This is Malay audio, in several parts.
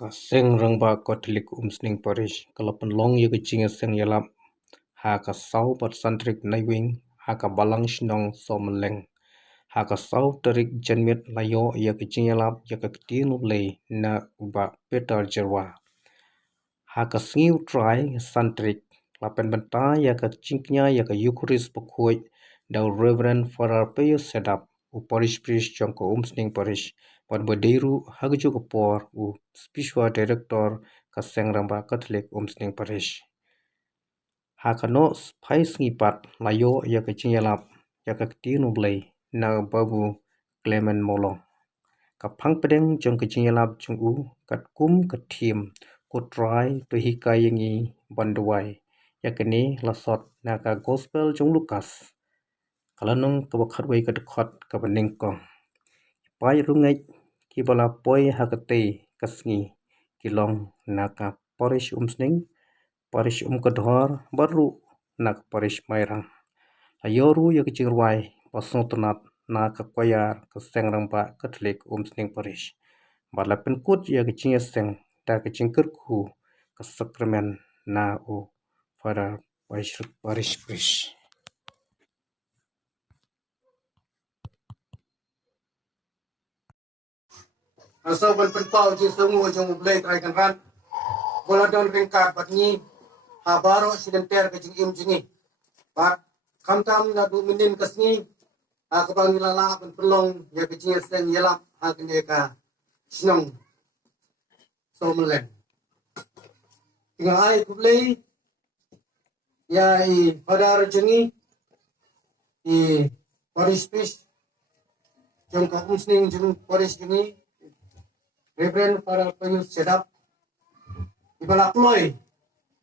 Kaseng rangba Katolik umsning parish kalapan long ya kecing seng yalap ha ka sau pat santrik naiwing ha ka balang shnong someleng ha ka sau tarik janmet layo ya kecing yalap ya ka ketinu lay na ba Peter Jerwa ha ka singiu try santrik lapen benta ya ka cingnya ya ka Eucharist pokoi da Reverend Father Pius sedap u parish priest jongko umsning parish Pan Badiru hagju kapor u spiritual director kaseng ramba Catholic umsning parish. Hakano pai sengipat layo ya kecinggalap ya ketinu blay na babu Clement Molong. Kapang pedeng jong kecinggalap jong u kat kum ketim kutrai tuhika yangi banduai ya kini lasot na ka gospel jong Lukas. Kalanong kabakharway kadekot kabaningkong. Pai rungai kibala poi hakate kasngi kilong naka parish umsning parish kadhor baru nak parish mairang ayoru ya kecingwai pasontonat naka kwayar kesengrang ba Catholic umsning parish bala penkut ya kecing ta kecingkerku ke sakramen na u pada parish priest. Asal penpau je semua jong blai trai kan ran. Bola don ringkat bat ni habaro sidenter ke jing im jingi. Bat kamtam na du minin kasni ka bang lala pen pelong ya ke jing sen yelap ha ke ka snong somelen. Tinggal ai ku blai ya i pada jingi i parish priest jong ka umsning jong parish ini Reverend para Pius sedap ibala kloy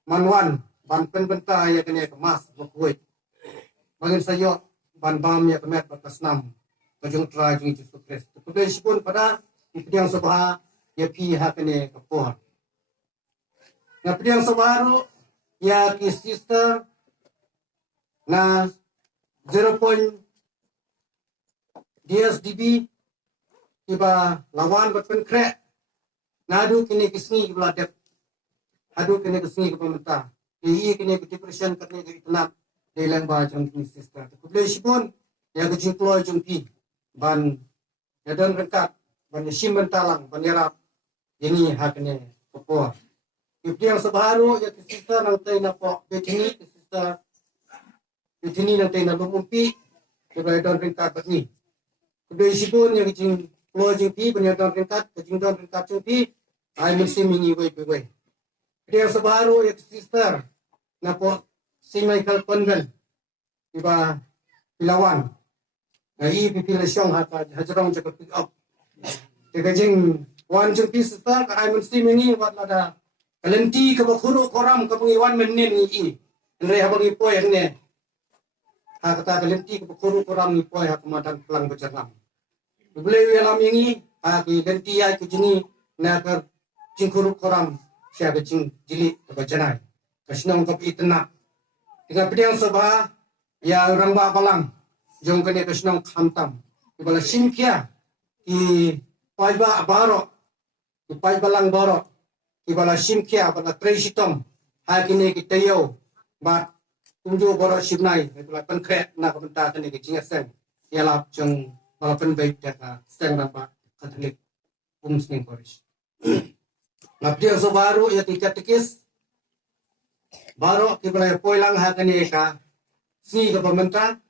manwan ban penbenta ya kene kemas bakoi bangin sayo ban bam ya kemet batas nam bajung tra jing Yesus Kristus kudai pun pada pediang sabha ya pi ha kene kapor na pediang sabaru ya ki sister na 0. DSDB iba lawan batpen krek nadu kini kisni beladet adu kini kisni ke pemerintah ini kini ke depression kini ke itanat dalam bajang kini sister kemudian pun ya kecing keluar jumpi ban yadan rengkat ban yasim bentalang ban yarap ini hak kini pokok kemudian sebaru ya sister nang tay na po betini sister betini nang tay na lumumpi kemudian rengkat batni kemudian pun ya kecing keluar jumpi ban rengkat kecing don rengkat jumpi ay mesti mingi way. Dia sebaru ya sister na po si Michael Convent iba Pilawan. Na pipila siyang hajarong jaga pick up. Teka jing wan jung sister ka ay mesti mingi wat lada kalenti ka bakuro koram ka pangiwan menin ni Andre habang ipoy ne. Ha kata kalenti ka bakuro koram ni poy ha kumadang pelang bajarlam. Bule yalam mingi ha ki lenti ay kujini na ka cingkuruk koram siapa cing jili kebacanai kesenang kopi tenak dengan pediang sabah ya orang balang jong kene kesenang khantam ibala simkia i paiba baro i paibalang baro ibala simkia bala tresitom hakine kitayo ba tunjo baro sibnai ibala penkret na kabenta kene kecingesen ialah jong bala penbaik data seng ramba Katolik umsning parish Napdiang so baru ya tiket tikis baru kibala poilang hakani ka si ka pemerintah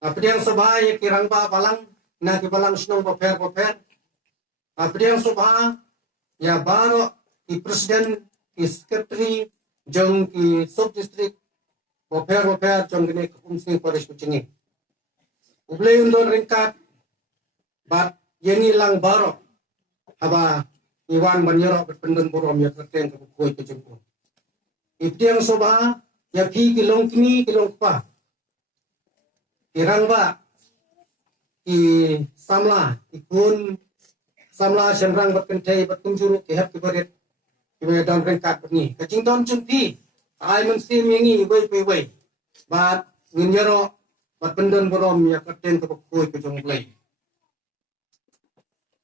napdiang so ya kirang ba balang na kibalang snong paper napdiang so ya baru ki presiden ki secretary jong ki sub district paper jong gini umsing parish kucingi ublay undon ringkat bat yeni lang baru haba Iwan banyero berpendon borom ya kerteng ke koi ke jemput. Iptiang soba ya pi kilong kini kilong pa. Irang ba i samla ikun samla senrang berkentai berkunjuru kehat kibaret kibaret dan rengkat ni. Kacing ton cumpi ai mesti mengi wei. Bat nginjero berpendon borom ya kerteng ke koi ke jemput.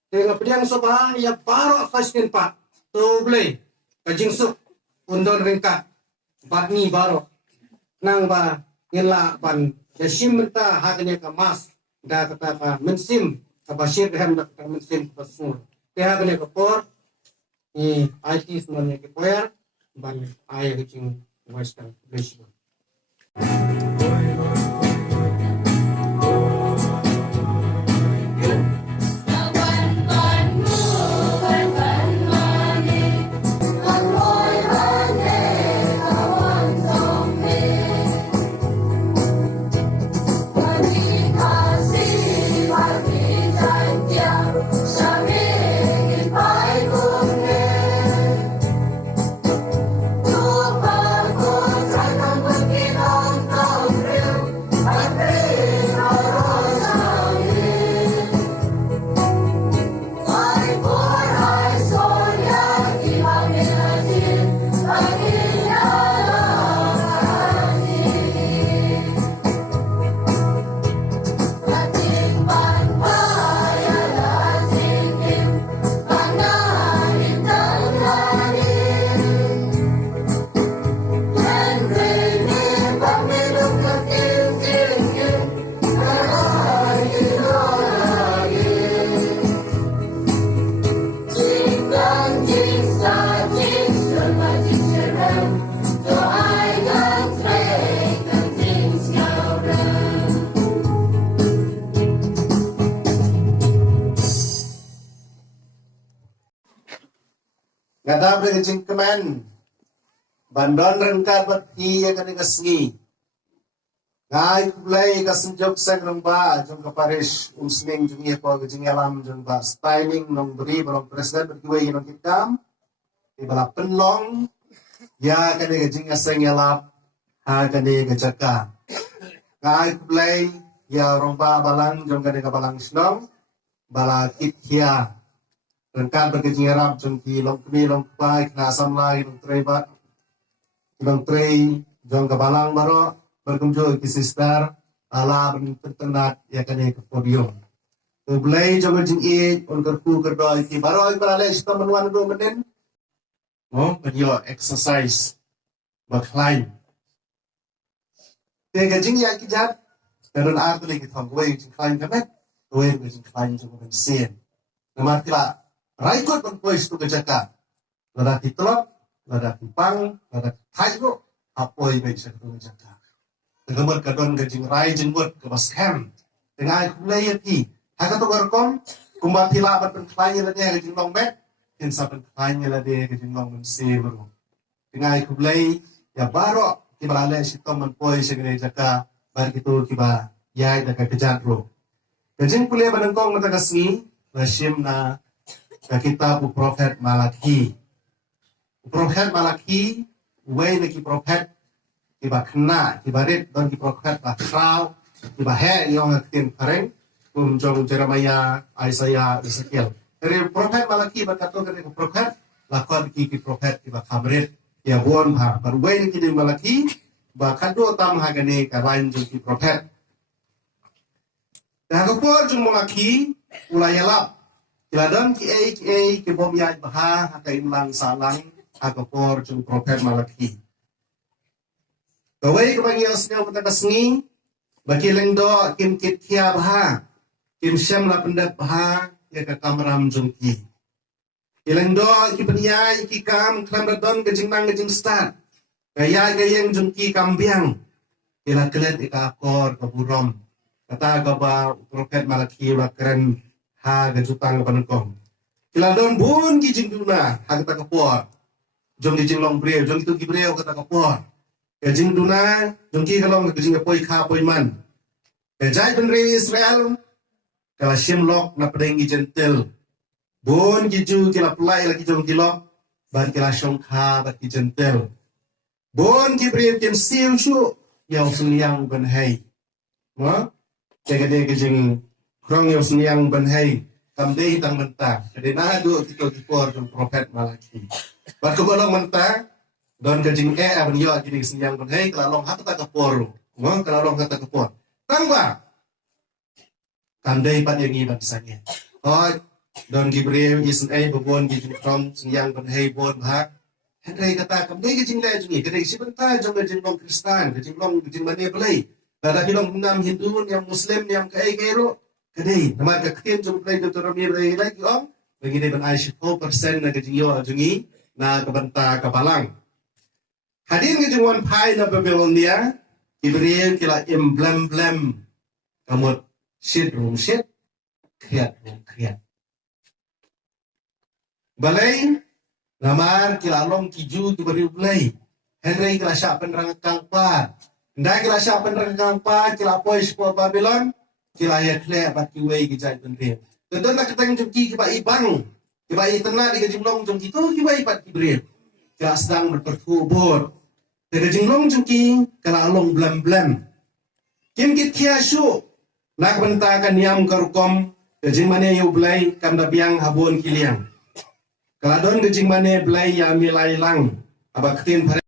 Tengah pediang soba ya barok fastin pak. Tu boleh. Kajing suk undon ringkat. Batni barok. Nang ba ngela ban ya sim menta haknya ka mas. Da kata pa mensim ka basir ham da kata mensim pasul. Te haknya ka por ni IT sebenarnya ke poyer ban ai kajing western Malaysia. Ngada bre jing kemen bandon rengkat bat iya kan ngasngi ngai play kasenjok sang rengba jong ka parish umsning jung ye po jing alam jong ba styling nong beri balong presiden berkiwe nong kitam di bala penlong ya kan jing aseng yalap ha kan jaka ngai play ya romba balang jong kan balang snong bala kitya rengkat berkecing Arab jong ki long kini long pai na asam lai long trei bat long trei jong kabalang baro berkunjung ki sister ala bertenat ya kan ke podium tu belai jong jing i on kerku kerdo ki baro ki balale sta menuan do menen mo video exercise berklaim te ga jing ya ki jat dan ar tu ki thong wei jing klaim kan wei jing klaim jong ben sen namar kila raikot pengkuis tu kejaka. Lada titlop, lada tipang, lada kairo, apoi baik sa tu kejaka. Tegamot kadon gajing rai jenggot ke baskem. Tengah kulai ki. Haka tu berkom, kumbat hila bat penklanya lada gajing long bet. Insa penklanya lada gajing long mense baru. Tengah kulai ya baro ki balale sitom menpoi sa kejaka. Bar kitu kiba yai da kejatro. Gajing kulai banengkong matagasni, rasim na kitab Prophet Malaki. Prophet Malaki, way na ki Prophet, kiba kena, kiba rit, don ki Prophet ba kraw, kiba he, yung akin kareng, jong Jeremiah, Isaiah, Ezekiel. Dari Prophet Malaki, berkata kani ki Prophet, lakon ki Prophet, kiba kamrit, ya bon ha, baru way na ki di Malaki, ba kado tam ha gani karain jong ki Prophet. Dah kapor jong Malaki, ulayalap, Kiladon ki bom yaj baha hakain lang salang akapor jung Prophet Malaki. Kawai kebangios nyo matatasngi bakileng do kim kitya baha kim syam la pendat baha ya kakamram jung ki. Kileng do ki penyai ki kam klam radon gajing nang gajing stat. Kaya gayeng jung ki kambiang. Kila kelet ika akor kaburom. Kata gaba Prophet Malaki wa keren ha gajutang panengkong. Kiladon bun kijing duna ha kata kapor. Jom kijing long breu, jom itu gibreu kata kapor. Kijing duna, jom ki kalong kijing apoi kha apoi man. Kajai benre Israel kala shimlok na pedeng jentel. Bun kiju kila pelai lagi jom kilok ban kila shongkha bat ki jentel. Bun gibreu kin siu shu yang suliang ben hai. Ma? Kagade kijing Krong yang seniang benhai kamdei tang mentah. Jadi nah dua kita kipor jong Prophet Malaki. Bat kebolong mentah don gajing abniyo jadi seniang benhai kelalong hata kapor. Ngong kelalong hata kapor. Tangba. Kamdei pat yang iban sanya. Oh Don Gabriel is an babon gijin from yang penhei bon hak. Henry kata kembali ke jingla jungi kedai sebentar jom gijin long Kristen gijin long gijin mana belai. Pada bilang enam Hindu yang Muslim yang kai kero kedai nama kekian jom belai Deuteronomy belai lagi om bagi dia benai 10% na gijin yo jungi na kebenta kebalang. Hadir gijin wan pai na Babylonia Gabriel kila emblem kamut shit room shit kriat room kriat. Balai namar kila long kiju tu beri ulai. Henry kila syak penerang kangpa. Ndai kila syak penerang kangpa kila poi sebuah Babylon kila ya klek baki wei kijai penri. Tentu nak ketang jumki kiba ibang. Kiba itena di kejimlong jumki tu kiba ipat kibri. Kila sedang berpertubur. Di kejimlong jumki kila long blam. Kim kit kiasu nak bentakan yam karukom kejimane yu ulai kam dabiang habun kiliang. Kaladon gejing mane belai ya milai lang abak ketin pare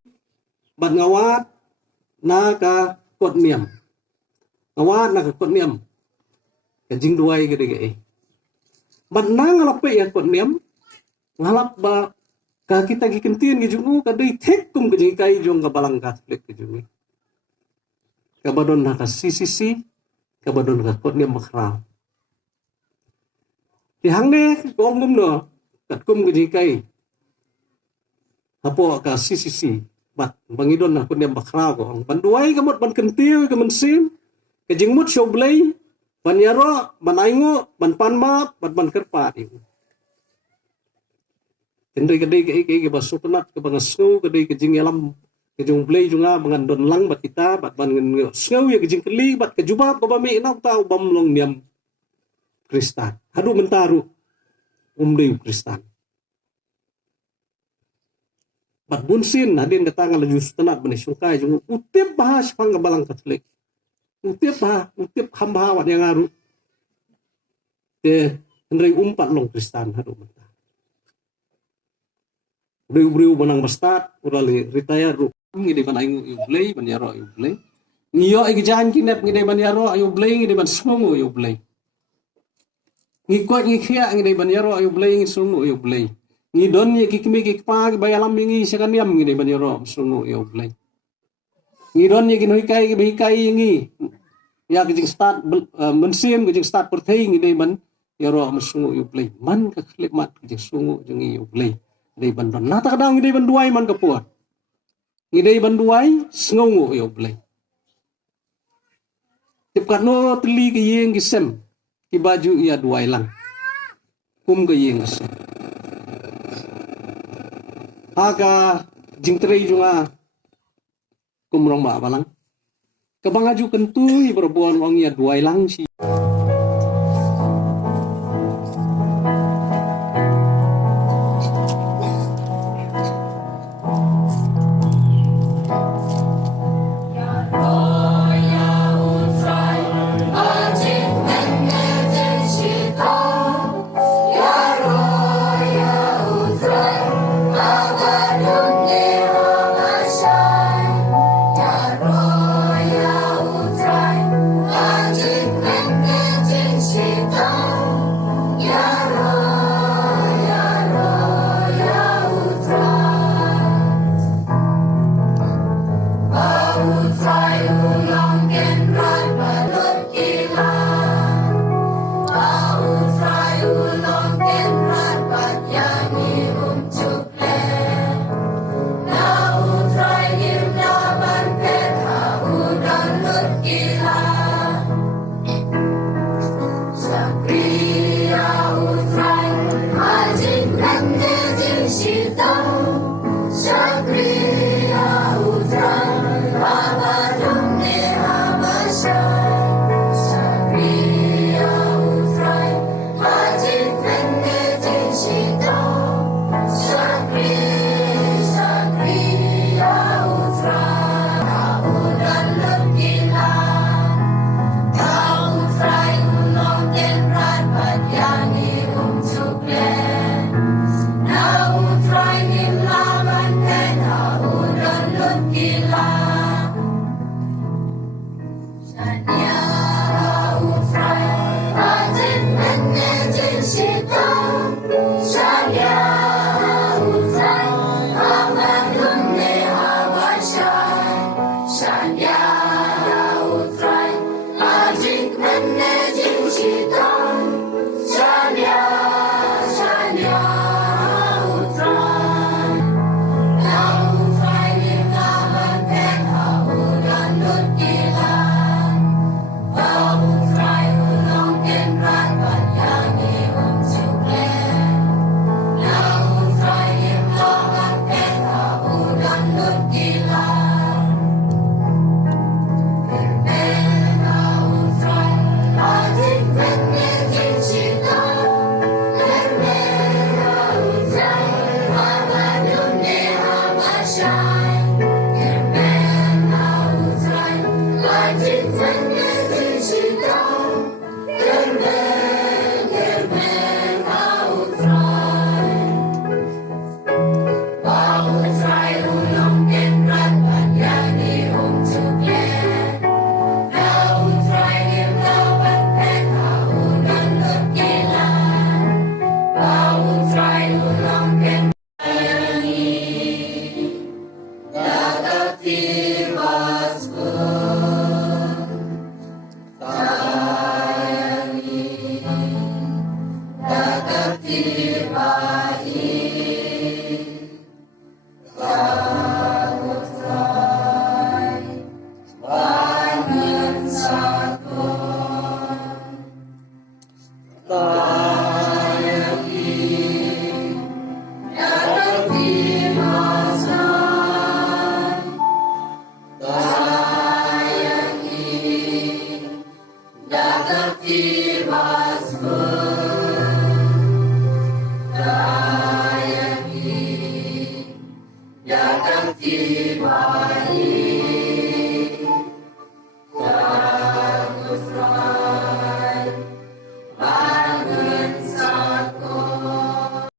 bat ngawat na ka kot niam ngawat na ka kot niam gejing duai gede ge bat na ngalap ya kot niam ngalap ba ka kita gikentin gejungu ka dei tek kum gejing kai jong ka balang Katolik gejungi ka badon na ka sisi ka badon ka kot niam makrau di hangne ko ngum no kat kum kejikai apo ka sisi bat bangidon na kunyam bakra ko banduai kamot ban kentiu ke mensim ke jingmut shoblei ban yaro ban aingo ban panma ban kerpa itu kendai kedai ke basupenat ke bangasnu kedai ke jing yalam ke jung blei junga bangandon lang bat kita bat ban ngeu ya ke jing keli bat ke jubab babami nak tau bam long niam Kristan hadu mentaru umdei Kristen. Bat bunsin hadin katangan laju setenat bani sungkai jung utip bahas pang balang Katolik. Utip hamba wat yang ngaru. Te Henry umpat long Kristen hadu menta. Beriu benang bestat urali retire ru ngide ban aing ublei ban yaro ublei. Ngiyo ig jan kinep ngide ban yaro ublei ngide ban sungu ublei. Ngikot ngikhia ngidai banyaro ayu blay sunu ayu blay ngidon ye kikimi kikpa bayalam ngi sekaniam ngidai banyaro sunu ayu blay ngidon ye kinhoikai bikai ngi ya kijing start mensim kijing start perthei ngidai ban yaro sunu ayu blay man ka khlemat kijing sunu jeng ayu blay ngidai ban don nata kadang ngidai ban duai man kapuat ngidai ban duai sngu ayu blay tipkatno teli ke yeng kisem ki baju ia duai lang kum ke yeng aga jingtrei junga kum rong ba balang kebangaju kentu berbuan wang ia duai lang si Shita Jagati Mai